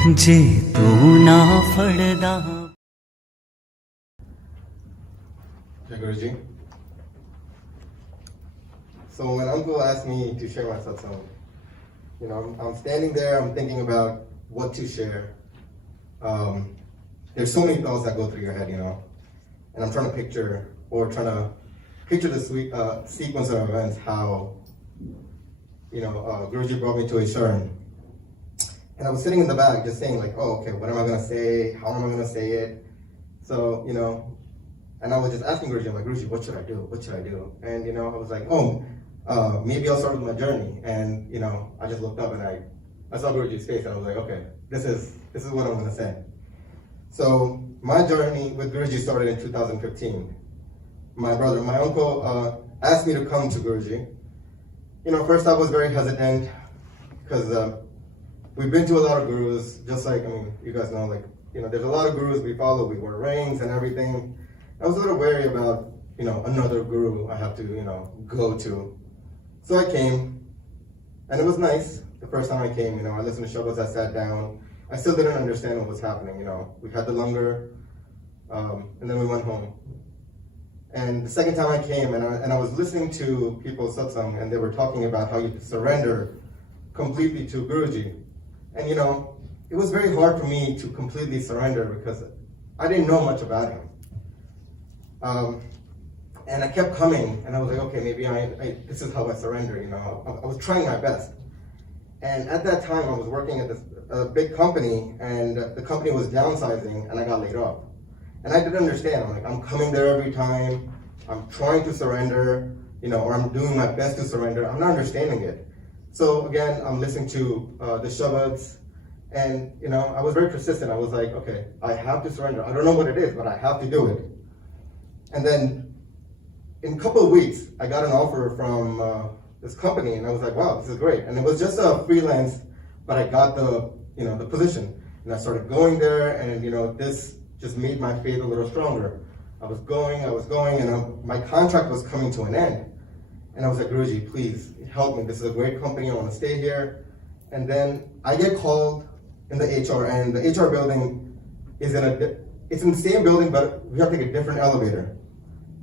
जे तू ना फड़दा. Hey Guruji. So when uncle asked me to share my satsang, I'm standing there, I'm thinking about what to share. There's so many thoughts that go through your head, and I'm trying to picture the sequence of events, how, Guruji brought me to Ashram. And I was sitting in the back just saying like, oh, okay, what am I going to say? How am I going to say it? So, and I was just asking Guruji, I'm like, Guruji, what should I do? What should I do? And, I was like, maybe I'll start with my journey. And, I just looked up and I saw Guruji's face and I was like, okay, this is what I'm going to say. So my journey with Guruji started in 2015. My uncle asked me to come to Guruji. First I was very hesitant because we've been to a lot of gurus, just like, you guys know, there's a lot of gurus we follow, we wear rings and everything. I was a little wary about, another guru I have to, go to. So I came, and it was nice. The first time I came, I listened to Shabbos, I sat down. I still didn't understand what was happening, We had the langar, and then we went home. And the second time I came, and I was listening to people's satsang, and they were talking about how you surrender completely to Guruji. And it was very hard for me to completely surrender because I didn't know much about him. And I kept coming, and I was like, okay, maybe this is how I surrender, I was trying my best. And at that time, I was working at this big company, and the company was downsizing, and I got laid off. And I didn't understand. I'm coming there every time, I'm trying to surrender, or I'm doing my best to surrender. I'm not understanding it. So again, I'm listening to the Shabbads, and I was very persistent. I was like, okay, I have to surrender. I don't know what it is, but I have to do it. And then in a couple of weeks, I got an offer from this company, and I was like, wow, this is great. And it was just a freelance, but I got the position. And I started going there, and this just made my faith a little stronger. I was going, and my contract was coming to an end. And I was like, Guruji, please help me. This is a great company. I want to stay here. And then I get called in the HR, and the HR building is it's in the same building, but we have to take a different elevator.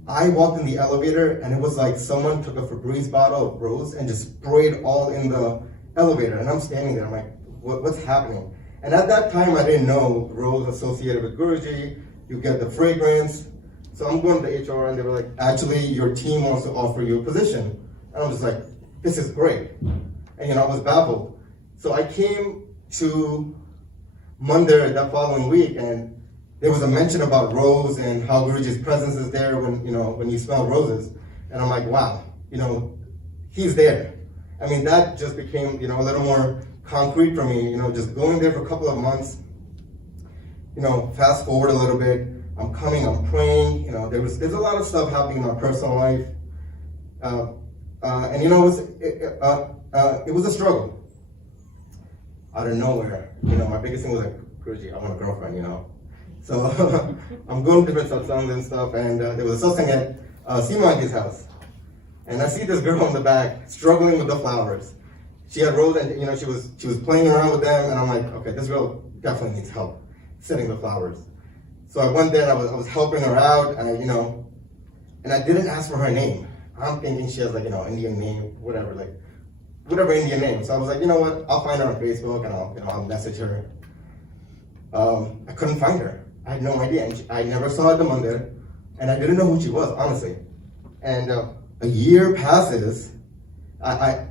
I walked in the elevator, and it was like someone took a Febreze bottle of rose and just sprayed all in the elevator. And I'm standing there. I'm like, what's happening? And at that time, I didn't know rose associated with Guruji. You get the fragrance. So I'm going to the HR, and they were like, actually, your team wants to offer you a position. And I'm just like, this is great. And I was baffled. So I came to Monday that following week, and there was a mention about rose and how Guruji's presence is there when you smell roses. And I'm like, wow, he's there. That just became, a little more concrete for me, just going there for a couple of months. Fast forward a little bit, I'm coming, I'm praying, there's a lot of stuff happening in my personal life. And it was a struggle. Out of nowhere, my biggest thing was like, Guruji, I want a girlfriend, So I'm going to different satsangs and stuff, and there was a satsang at Seemaji's house. And I see this girl in the back struggling with the flowers. She had rolled, and she was playing around with them, and I'm like, okay, this girl definitely needs help setting the flowers. So I went there, and I was helping her out, and and I didn't ask for her name. I'm thinking she has Indian name, whatever Indian name. So I was like, you know what? I'll find her on Facebook, and I'll message her. I couldn't find her. I had no idea, and I never saw her the Monday, and I didn't know who she was, honestly. And a year passes, I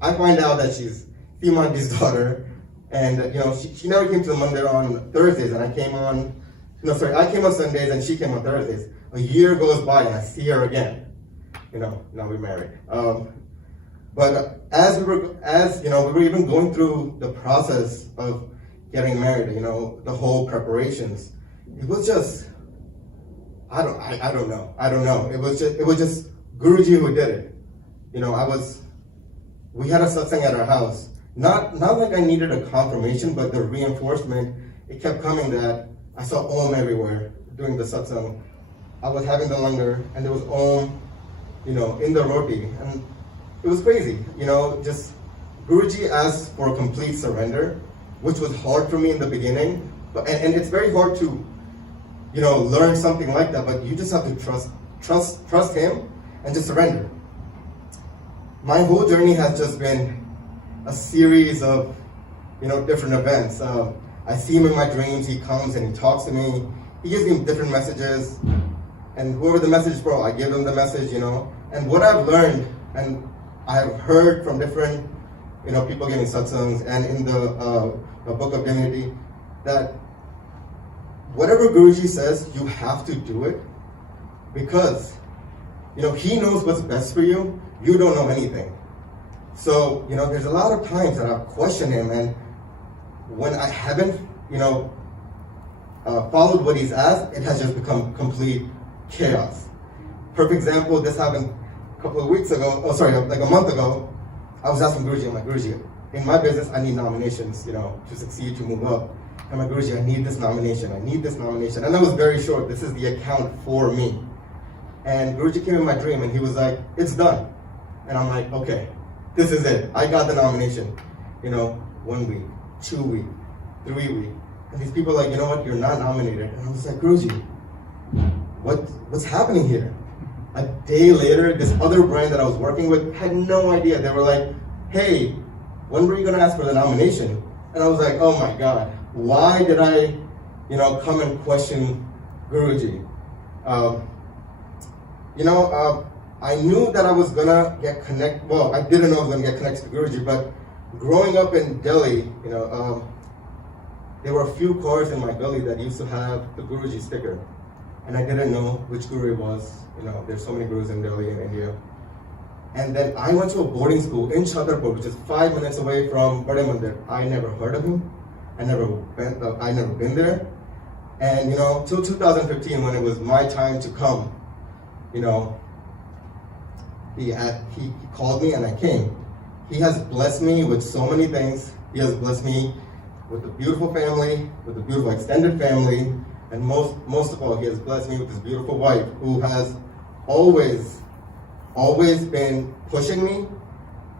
find out that she's Seemaji's daughter, and she never came to the Monday on Thursdays, and I came on Sundays, and she came on Thursdays. A year goes by, and I see her again. Now we're married. But as we were even going through the process of getting married, the whole preparations, it was just, I don't know. It was just Guruji who did it. We had a satsang at our house. Not like I needed a confirmation, but the reinforcement, it kept coming that I saw Om everywhere during the satsang. I was having the langar, and there was Om, in the roti. And it was crazy, just Guruji asked for a complete surrender. which was hard for me in the beginning. But and it's very hard to, learn something like that. But you just have to trust him and just surrender. My whole journey has just been a series of, different events. I see him in my dreams. He comes and he talks to me. He gives me different messages, and whoever the message is for, I give them the message. And what I've learned, and I've heard from different, people giving satsangs and in the book of divinity, that whatever Guruji says, you have to do it, because he knows what's best for you. You don't know anything. So there's a lot of times that I've questioned him, and when I haven't followed what he's asked, it has just become complete chaos. Perfect example, this happened a couple of weeks ago, like a month ago. I was asking Guruji, I'm like, Guruji, in my business, I need nominations, to succeed, to move up. I'm like, Guruji, I need this nomination. And I was very sure this is the account for me. And Guruji came in my dream and he was like, it's done. And I'm like, okay, this is it. I got the nomination. 1 week, 2 weeks, 3 weeks. And these people are like, you know what, you're not nominated. And I was like, Guruji, what's happening here? A day later, this other brand that I was working with had no idea. They were like, hey, when were you going to ask for the nomination? And I was like, oh my God, why did I, come and question Guruji? I knew that I was going to get connected. Well, I didn't know I was going to get connected to Guruji, but growing up in Delhi, there were a few cars in my gully that used to have the Guruji sticker. And I didn't know which Guru it was. There's so many Gurus in Delhi and India. And then I went to a boarding school in Chhatarpur, which is 5 minutes away from Bade Mandir. I never heard of him. I never been there. And till 2015, when it was my time to come, he called me and I came. He has blessed me with so many things. He has blessed me with a beautiful family, with a beautiful extended family, and most of all, he has blessed me with this beautiful wife who has always been pushing me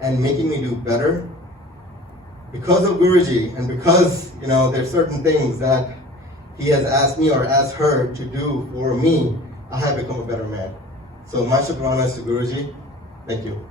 and making me do better. Because of Guruji, and because there's certain things that he has asked me or asked her to do for me, I have become a better man. So my shukranas to Guruji. Thank you.